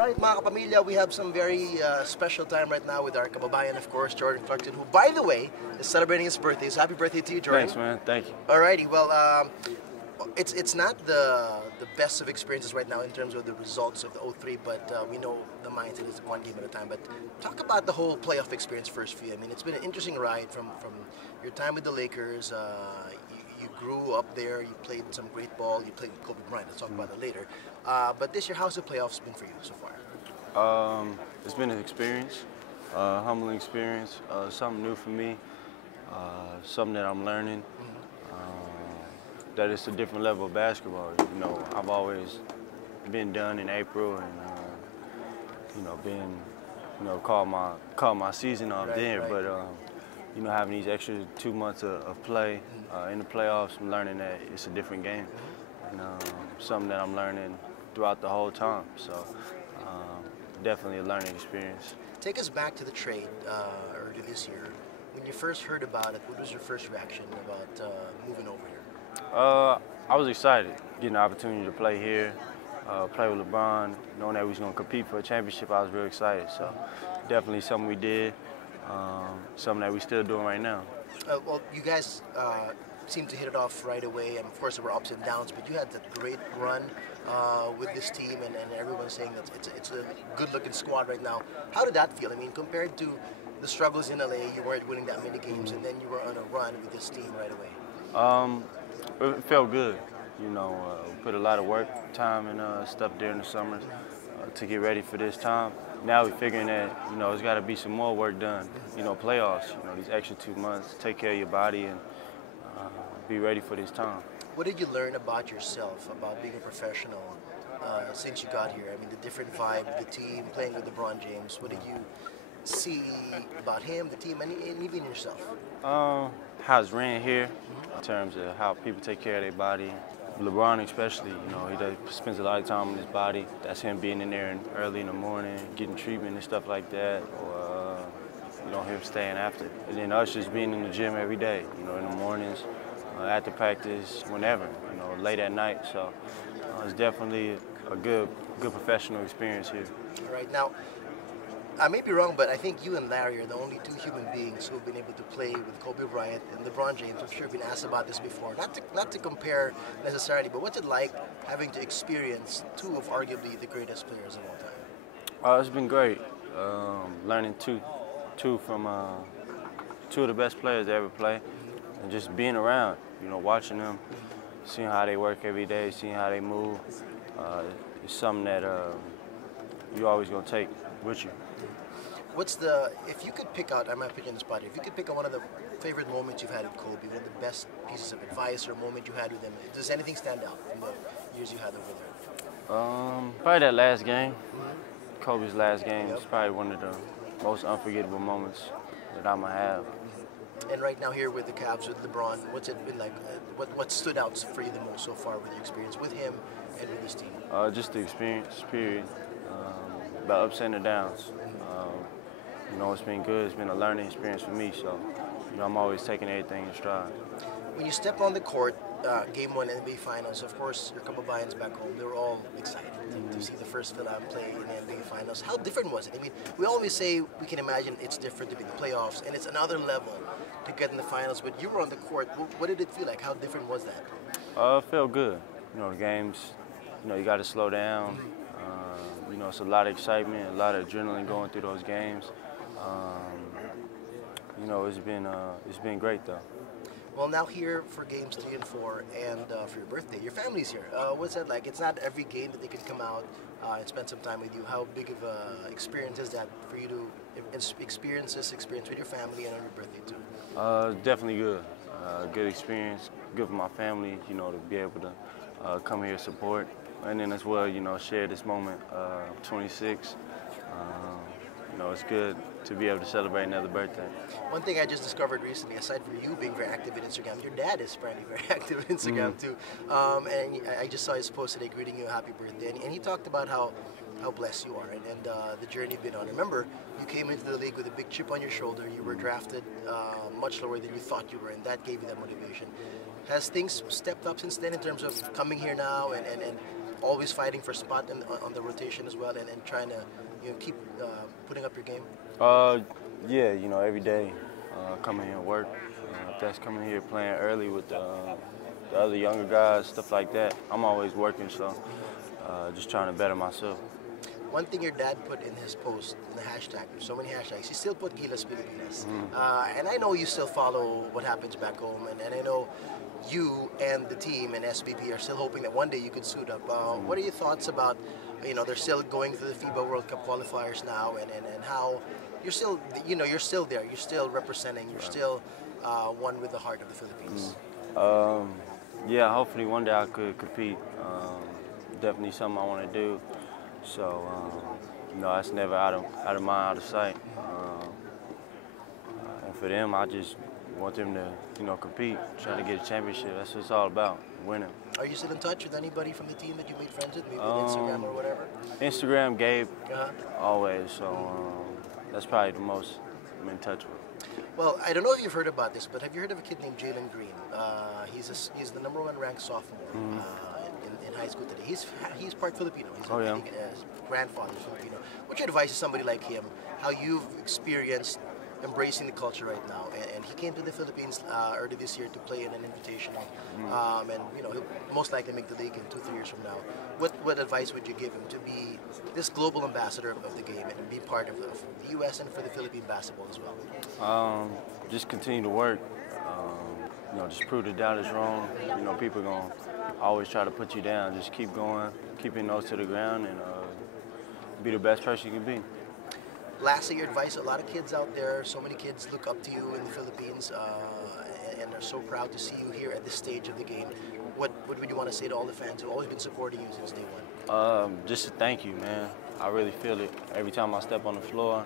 Alright mga kapamilya, we have some very special time right now with our kababayan, of course, Jordan Clarkson, who, by the way, is celebrating his birthday. So happy birthday to you, Jordan. Thanks, man. Thank you. Alrighty, well, it's not the best of experiences right now in terms of the results of the 0-3, but we know the mindset is one game at a time. But talk about the whole playoff experience first for you. I mean, it's been an interesting ride from your time with the Lakers. You grew up there, you played some great ball, you played with Kobe LeBron, let's talk about that later. But this year, how's the playoffs been for you so far? It's been an experience, humbling experience, something new for me, something that I'm learning, that it's a different level of basketball. You know, I've always been done in April and, you know, been, you know, called my season off there, but, you know, having these extra 2 months of play in the playoffs, I'm learning that it's a different game, and something that I'm learning throughout the whole time. So definitely a learning experience. Take us back to the trade earlier this year. When you first heard about it, what was your first reaction about moving over here? I was excited, getting the opportunity to play here, play with LeBron, knowing that we was going to compete for a championship. I was real excited. So definitely something we did. Something that we're still doing right now. Well, you guys seemed to hit it off right away, and of course there were ups and downs, but you had that great run with this team, and everyone's saying that it's a good-looking squad right now. How did that feel? I mean, compared to the struggles in LA, you weren't winning that many games, and then you were on a run with this team right away. It felt good. You know, we put a lot of work, time, and stuff during the summers to get ready for this time. Now we're figuring that, you know, there's got to be some more work done. You know, playoffs, you know, these extra 2 months, take care of your body and be ready for this time. What did you learn about yourself, about being a professional since you got here? I mean, the different vibe of the team, playing with LeBron James. What did you see about him, the team, and even yourself? How it's ran here in terms of how people take care of their body. LeBron especially, you know, he spends a lot of time on his body. That's him being in there early in the morning, getting treatment and stuff like that, or you know, him staying after. And then us just being in the gym every day, you know, in the mornings, after practice, whenever, you know, late at night. So it's definitely a good professional experience here. All right, now, I may be wrong, but I think you and Larry are the only two human beings who have been able to play with Kobe Bryant and LeBron James. I'm sure you've been asked about this before. Not to compare necessarily, but what's it like having to experience two of arguably the greatest players of all time? It's been great. Learning two from two of the best players to ever play, and just being around, you know, watching them, seeing how they work every day, seeing how they move. It's something that you're always going to take with you. If you could pick out, I might put you on the spot, if you could pick out one of the favorite moments you've had with Kobe, one of the best pieces of advice or moment you had with him, does anything stand out from the years you had over there? Probably that last game. Kobe's last game is probably one of the most unforgettable moments that I'm going to have. And right now here with the Cavs, with LeBron, what's it been like? What stood out for you the most so far with your experience with him and with this team? Just the experience, period. The ups and the downs. You know, it's been good. It's been a learning experience for me, so you know, I'm always taking everything in stride. When you step on the court, Game 1 NBA Finals, of course, your kababayans back home, they were all excited to see the first Philip play in the NBA Finals. How different was it? I mean, we always say we can imagine it's different to be in the playoffs, and it's another level to get in the finals, but you were on the court. What did it feel like? How different was that? It felt good. You know, the games, you know, you got to slow down. You know, it's a lot of excitement, a lot of adrenaline going through those games. You know, it's been great though. Well, now here for games 3 and 4, and for your birthday, your family's here. What's that like? It's not every game that they can come out and spend some time with you. How big of a experience is that for you to experience this experience with your family and on your birthday too? Definitely good. Good experience. Good for my family. You know, to be able to come here support, and then as well, you know, share this moment. 26. You know, it's good to be able to celebrate another birthday. One thing I just discovered recently, aside from you being very active in Instagram, your dad is apparently very active in Instagram too. And I just saw his post today greeting you a happy birthday. And he talked about how blessed you are and the journey you've been on. Remember, you came into the league with a big chip on your shoulder. You were drafted much lower than you thought you were, and that gave you that motivation. Has things stepped up since then in terms of coming here now and always fighting for spot on the rotation as well, and trying to keep putting up your game? Yeah, every day coming here and work. If that's coming here playing early with the other younger guys, stuff like that, I'm always working, so just trying to better myself. One thing your dad put in his post, in the hashtag, there's so many hashtags, he still put Gilas Pilipinas. And I know you still follow what happens back home, and I know you and the team and SBP are still hoping that one day you could suit up. What are your thoughts about, they're still going through the FIBA World Cup qualifiers now, and how you're still, you're still there, you're still representing, you're still one with the heart of the Philippines? Yeah, hopefully one day I could compete. Definitely something I want to do. So, that's never out of mind, out of sight. And for them, I just want them to, compete, try to get a championship. That's what it's all about, winning. Are you still in touch with anybody from the team that you made friends with, maybe on Instagram or whatever? Instagram, Gabe, always. So that's probably the most I'm in touch with. Well, I don't know if you've heard about this, but have you heard of a kid named Jalen Green? He's the #1 ranked sophomore in high school today. He's part Filipino. He's his grandfather's Filipino. What's your advice to somebody like him? How you've experienced embracing the culture right now, and he came to the Philippines early this year to play in an invitational, and he'll most likely make the league in 2-3 years from now. What advice would you give him to be this global ambassador of the game and be part of the U.S. and for the Philippine basketball as well? Just continue to work. Just prove the doubt is wrong. People gonna always try to put you down. Just keep going, keep your nose to the ground, and be the best person you can be. Lastly, your advice, a lot of kids out there, so many kids look up to you in the Philippines and are so proud to see you here at this stage of the game. What would you want to say to all the fans who've always been supporting you since day one? Just a thank you, man. I really feel it every time I step on the floor.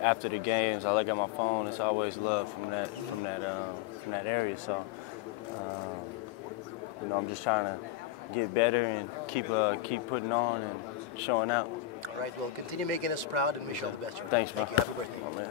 After the games, I look at my phone. It's always love from that area. So, I'm just trying to get better and keep putting on and showing out. All right, well, continue making us proud and wish you all the best. Thanks, man. Thank you. Happy birthday. Oh, man.